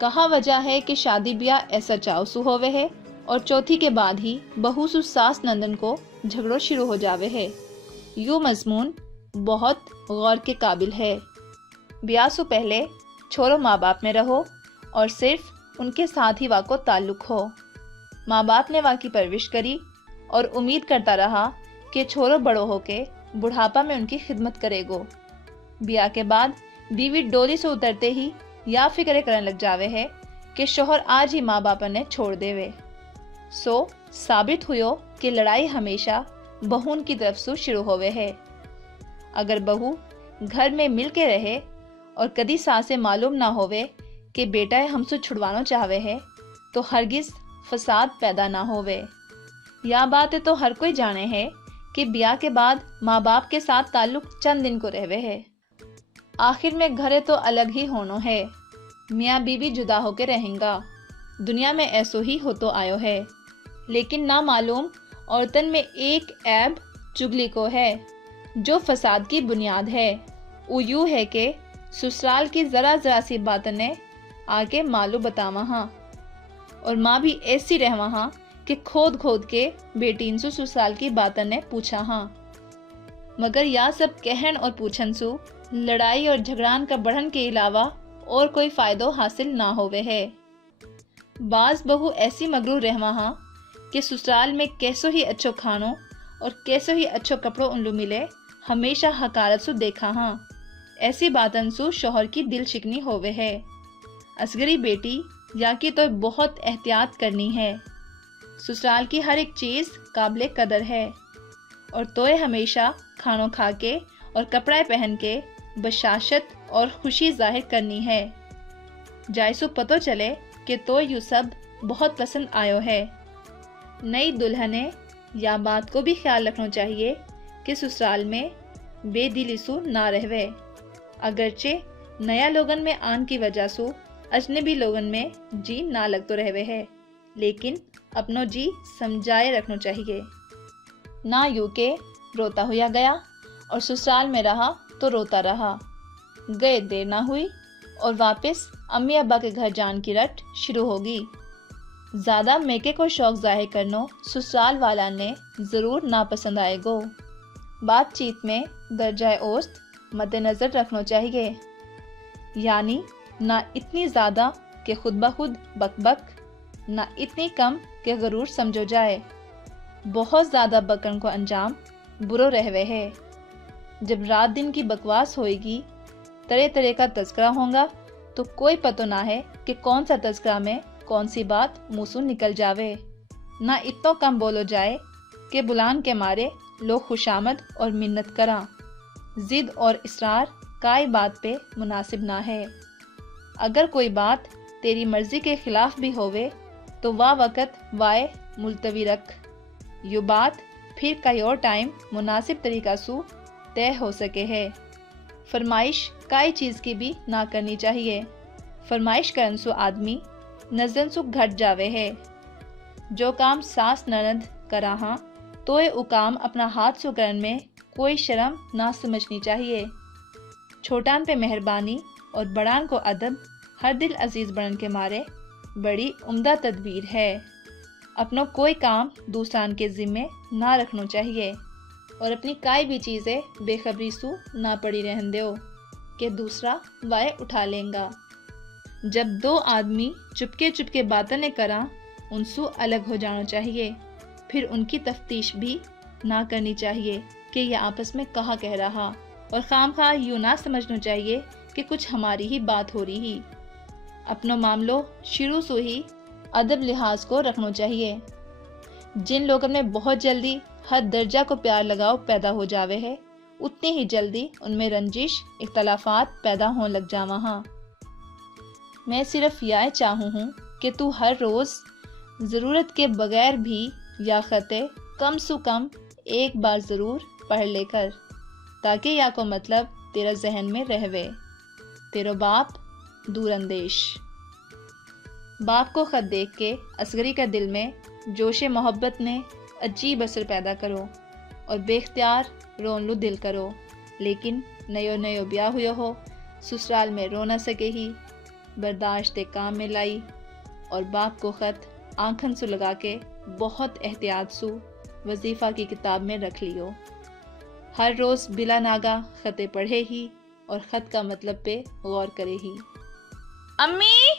کہا وجہ ہے کہ شادی بیاہ ایسا چاؤ سو ہوئے ہے اور چوتھی کے بعد ہی بہو سو ساس نندن کو جھگڑو شروع ہو جاوے ہے۔ یوں مضمون بہت غور کے قابل ہے۔ بیاہ سو پہلے چھوڑو ماں باپ میں رہو اور صرف ان کے ساتھ ہی وا کو تعلق ہو۔ ماں باپ نے وا کی پرورش کری اور امید کرتا رہا کہ چھوڑو بڑو ہو کے بڑھاپا میں ان کی خدمت کرے گو۔ بیاہ کے بعد بیوی ڈولی سے اترتے ہی یا فکرے کرنے لگ جاوے ہے کہ شوہر آج ہی ماں باپ نے چھوڑ دے وے۔ سو ثابت ہوئیو کہ لڑائی ہمیشہ بہون کی طرف سے شروع ہوئے ہے۔ اگر بہو گھر میں مل کے رہے اور کدی ساسے معلوم نہ ہوئے کہ بیٹا ہم سے چھڑوانا چاہوے ہے تو ہرگز فساد پیدا نہ ہوئے۔ یا بات تو ہر کوئی جانے ہے کہ بیاہ کے بعد ماں باپ کے ساتھ تعلق چند دن کو رہوے ہے۔ آخر میں گھرے تو الگ ہی ہونو ہے، میاں بیوی جدا ہو کے رہیں گا۔ دنیا میں ایسو ہی ہو تو آیو ہے، لیکن نہ معلوم عورتن میں ایک عیب چگلی کو ہے جو فساد کی بنیاد ہے۔ وہ یوں ہے کہ سسرال کی ذرا ذرا سی باتیں نے آگے مالو بتاواں ہاں، اور ماں بھی ایسی رہواں ہاں کہ کھود کھود کے بیٹین سو سسرال کی باتیں نے پوچھا ہاں۔ مگر یا سب کہن اور پوچھن سو لڑائی اور جھگڑان کا بڑھن کے علاوہ اور کوئی فائدہ حاصل نہ ہوئے ہے۔ بعض بہو ایسی مغرور رہواں ہاں کہ سسرال میں کیسو ہی اچھو کھانو اور کیسو ہی اچھو کپڑوں ان لو ملے ہمیشہ حقارت سو دیکھا ہاں۔ ایسی باتن سو شوہر کی دل شکنی ہوئے ہے۔ اصغری بیٹی یا کی تو بہت احتیاط کرنی ہے۔ سسرال کی ہر ایک چیز قابل قدر ہے اور توئے ہمیشہ کھانوں کھا کے اور کپڑے پہن کے بشاشت اور خوشی ظاہر کرنی ہے۔ جائسو پتو چلے کہ تو یوں سب بہت پسند آیو ہے۔ نئی دلہنے یا بات کو بھی خیال رکھنا چاہیے کہ سسرال میں بے دلی سو نہ رہوے۔ اگرچہ نیا لوگن میں آن کی وجہ سو اجنبی لوگن میں جی نہ لگ تو رہوے ہے، لیکن اپنو جی سمجھائے رکھنا چاہیے۔ نہ یوں کہ روتا ہوا گیا اور سسرال میں رہا تو روتا رہا، گئے دیر نہ ہوئی اور واپس امی ابا کے گھر جان کی رٹ شروع ہوگی۔ زیادہ میکے کو شوق ظاہر کرنو سسرال والا نے ضرور ناپسند آئے گو۔ بات چیت میں درجہ اوسط مد نظر رکھنا چاہیے، یعنی نہ اتنی زیادہ کہ خود بخود بک بک، نہ اتنی کم کہ غرور سمجھو جائے۔ بہت زیادہ بکن کو انجام برو رہوے ہے۔ جب رات دن کی بکواس ہوئے گی، طرح طرح کا تذکرہ ہوگا تو کوئی پتہ نہ ہے کہ کون سا تذکرہ میں کون سی بات منہ سے نکل جاوے۔ نہ اتنا کم بولو جائے کہ بلان کے مارے لوگ خوشامد اور منت کراں۔ ضد اور اصرار کائی بات پہ مناسب نہ ہے۔ اگر کوئی بات تیری مرضی کے خلاف بھی ہوئے تو وا وقت وائے ملتوی رکھ، یہ بات پھر کئی اور ٹائم مناسب طریقہ سو طے ہو سکے ہے۔ فرمائش کائی چیز کی بھی نہ کرنی چاہیے۔ فرمائش کرن سو آدمی نظرن سو گھٹ جاوے ہے۔ جو کام ساس نند کرا ہاں تو او کام اپنا ہاتھ سو کرن میں کوئی شرم نہ سمجھنی چاہیے۔ چھوٹان پہ مہربانی اور بڑان کو ادب ہر دل عزیز بڑن کے مارے بڑی عمدہ تدبیر ہے۔ اپنوں کوئی کام دوسران کے ذمے نہ رکھنا چاہیے اور اپنی کائی بھی چیزیں بے خبری سو نہ پڑی رہن دیو کہ دوسرا وائے اٹھا لیں گا۔ جب دو آدمی چپکے چپکے باتیں نے کرا ان سو الگ ہو جانا چاہیے، پھر ان کی تفتیش بھی نہ کرنی چاہیے کہ یہ آپس میں کہا کہہ رہا، اور خام خواہ یوں نہ سمجھنا چاہیے کہ کچھ ہماری ہی بات ہو رہی ہی۔ اپنو معاملوں شروع سے ہی ادب لحاظ کو رکھنا چاہیے۔ جن لوگوں میں بہت جلدی حد درجہ کو پیار لگاؤ پیدا ہو جاوے ہے، اتنی ہی جلدی ان میں رنجش اختلافات پیدا ہون لگ جاواں ہاں۔ میں صرف یہ چاہوں ہوں کہ تو ہر روز ضرورت کے بغیر بھی یا خطے کم سے کم ایک بار ضرور پڑھ لے کر، تاکہ یا کو مطلب تیرا ذہن میں رہوے۔ تیرو باپ دور اندیش۔ باپ کو خط دیکھ کے اصغری کا دل میں جوش محبت نے عجیب اثر پیدا کرو اور بے اختیار رون لو دل کرو، لیکن نیو نیو بیاہ ہوئے ہو، سسرال میں رو نہ سکے ہی، برداشت کام میں لائی اور باپ کو خط آنکھن سو لگا کے بہت احتیاط سو وظیفہ کی کتاب میں رکھ لیو۔ ہر روز بلا ناگا خطے پڑھے ہی اور خط کا مطلب پہ غور کرے ہی۔ امی